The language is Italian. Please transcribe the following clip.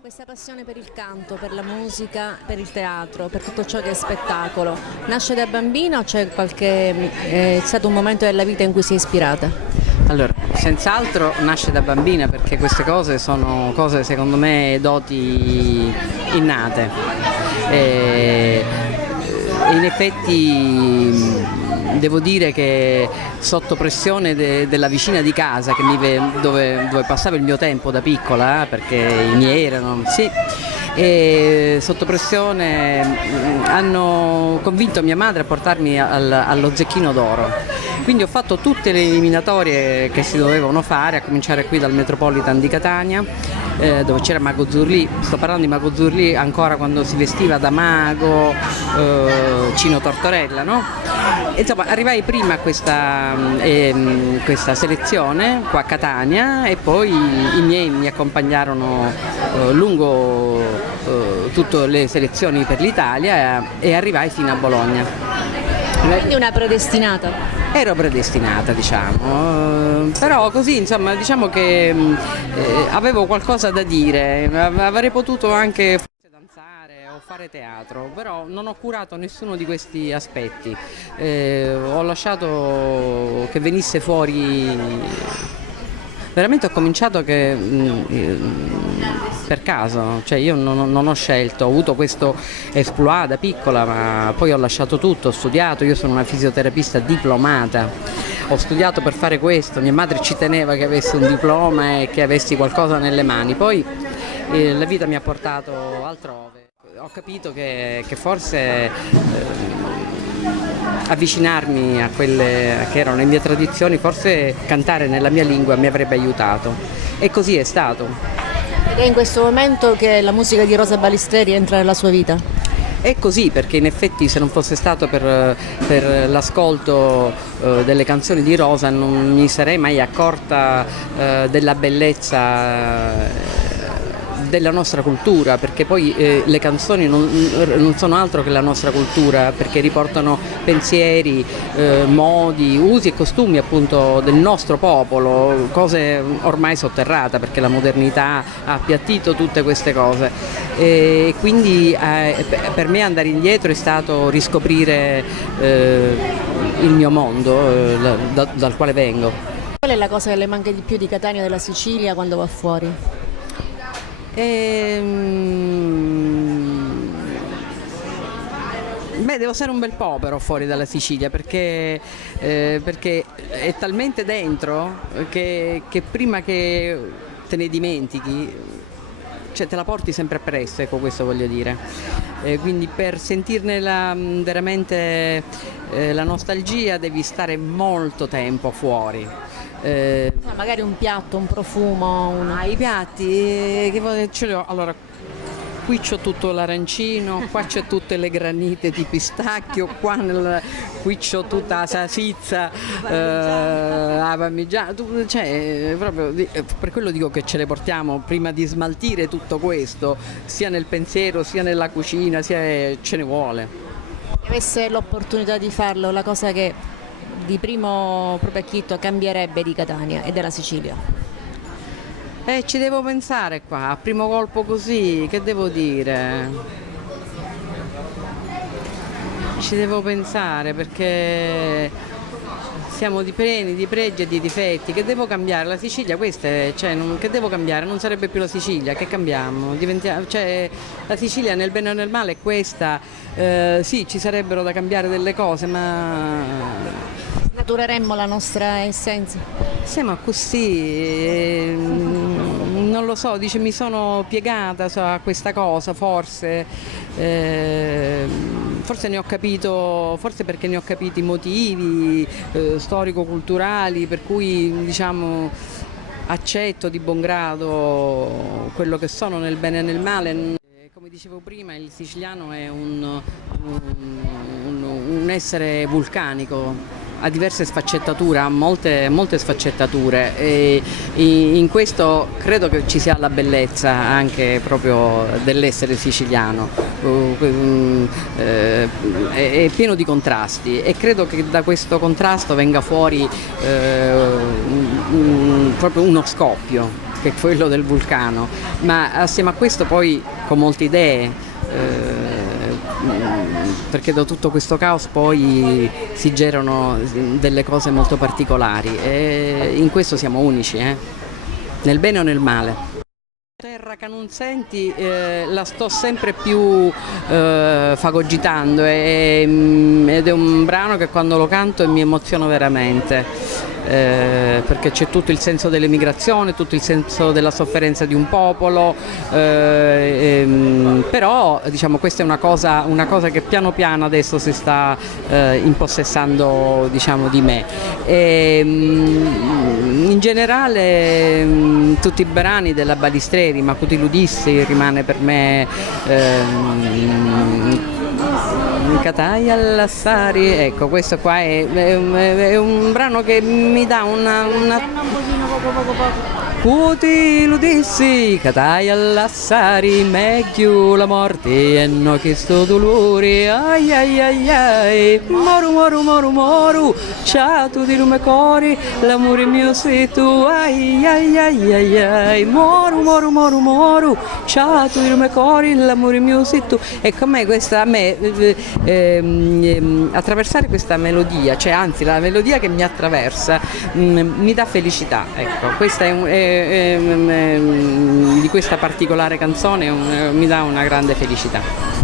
Questa passione per il canto, per la musica, per il teatro, per tutto ciò che è spettacolo, nasce da bambina o è stato un momento della vita in cui si è ispirata? Allora, senz'altro nasce da bambina perché queste cose sono cose secondo me doti innate. In effetti devo dire che sotto pressione della vicina di casa dove passavo il mio tempo da piccola, perché i miei erano, sì, e sotto pressione hanno convinto mia madre a portarmi allo Zecchino d'Oro. Quindi ho fatto tutte le eliminatorie che si dovevano fare, a cominciare qui dal Metropolitan di Catania, dove c'era Mago Zurlì. Sto parlando di Mago Zurlì ancora quando si vestiva da mago, Cino Tortorella, no? Insomma, arrivai prima a questa selezione qua a Catania e poi i miei mi accompagnarono lungo tutte le selezioni per l'Italia e arrivai fino a Bologna. Quindi una predestinata? Ero predestinata, diciamo, però così, insomma, diciamo che avevo qualcosa da dire, avrei potuto anche forse danzare o fare teatro, però non ho curato nessuno di questi aspetti, ho lasciato che venisse fuori, veramente ho cominciato per caso, cioè io non ho scelto, ho avuto questo exploit da piccola, ma poi ho lasciato tutto, ho studiato, io sono una fisioterapista diplomata, ho studiato per fare questo, mia madre ci teneva che avessi un diploma e che avessi qualcosa nelle mani, poi la vita mi ha portato altrove, ho capito che forse avvicinarmi a quelle che erano le mie tradizioni, forse cantare nella mia lingua mi avrebbe aiutato e così è stato. Ed è in questo momento che la musica di Rosa Balistreri entra nella sua vita? È così, perché in effetti se non fosse stato per l'ascolto delle canzoni di Rosa non mi sarei mai accorta della bellezza della nostra cultura, perché poi le canzoni non sono altro che la nostra cultura, perché riportano pensieri, modi, usi e costumi appunto del nostro popolo, cose ormai sotterrate perché la modernità ha appiattito tutte queste cose e quindi per me andare indietro è stato riscoprire il mio mondo dal quale vengo. Qual è la cosa che le manca di più di Catania e della Sicilia quando va fuori? Devo essere un bel po' però fuori dalla Sicilia perché è talmente dentro che prima che te ne dimentichi, cioè te la porti sempre appresso, ecco, questo voglio dire. Quindi per sentirne veramente la nostalgia devi stare molto tempo fuori. Magari un piatto, un profumo, I piatti che ce li ho. Allora, qui c'ho tutto l'arancino, qua c'è tutte le granite di pistacchio, qui c'ho tutta la salsiccia, la parmigiana, cioè proprio per quello dico che ce le portiamo prima di smaltire tutto questo, sia nel pensiero, sia nella cucina, ce ne vuole. Se avesse l'opportunità di farlo, la cosa che di primo proprio acchitto cambierebbe di Catania e della Sicilia? Ci devo pensare qua, a primo colpo così, che devo dire? Ci devo pensare perché siamo pieni di pregi e di difetti. Che devo cambiare? La Sicilia, che devo cambiare? Non sarebbe più la Sicilia, che cambiamo? La Sicilia nel bene o nel male è questa, sì, ci sarebbero da cambiare delle cose, ma Snatureremmo la nostra essenza? siamo così, non lo so, dice mi sono piegata a questa cosa, forse ne ho capito, forse perché ne ho capito i motivi storico-culturali, per cui diciamo accetto di buon grado quello che sono nel bene e nel male. Come dicevo prima, il siciliano è un essere vulcanico, ha diverse sfaccettature, ha molte sfaccettature e in questo credo che ci sia la bellezza anche proprio dell'essere siciliano, è pieno di contrasti e credo che da questo contrasto venga fuori proprio uno scoppio, che è quello del vulcano, ma assieme a questo poi con molte idee, perché da tutto questo caos poi si generano delle cose molto particolari e in questo siamo unici, nel bene o nel male. Terra che non senti la sto sempre più fagocitando ed è un brano che quando lo canto mi emoziono veramente. Perché c'è tutto il senso dell'emigrazione, tutto il senso della sofferenza di un popolo, però diciamo questa è una cosa che piano piano adesso si sta impossessando, diciamo, di me. In generale tutti i brani della Balistreri, Macuti Ludissi rimane per me Catai all'Assari, ecco, questo qua è un brano che mi dà una Cuti ludissi, catai all'Assari, meglio la morte e no che sto dolore, ai ai ai ai, moru moru moru moru, ciao di lume cori, l'amore mio sei tu, ai ai ai ai ai, moru moru moru moru, ciao di lume cori, l'amore mio sei tu. E come questa a me attraversare questa melodia, cioè anzi la melodia che mi attraversa mi dà felicità, ecco, questa di questa particolare canzone mi dà una grande felicità.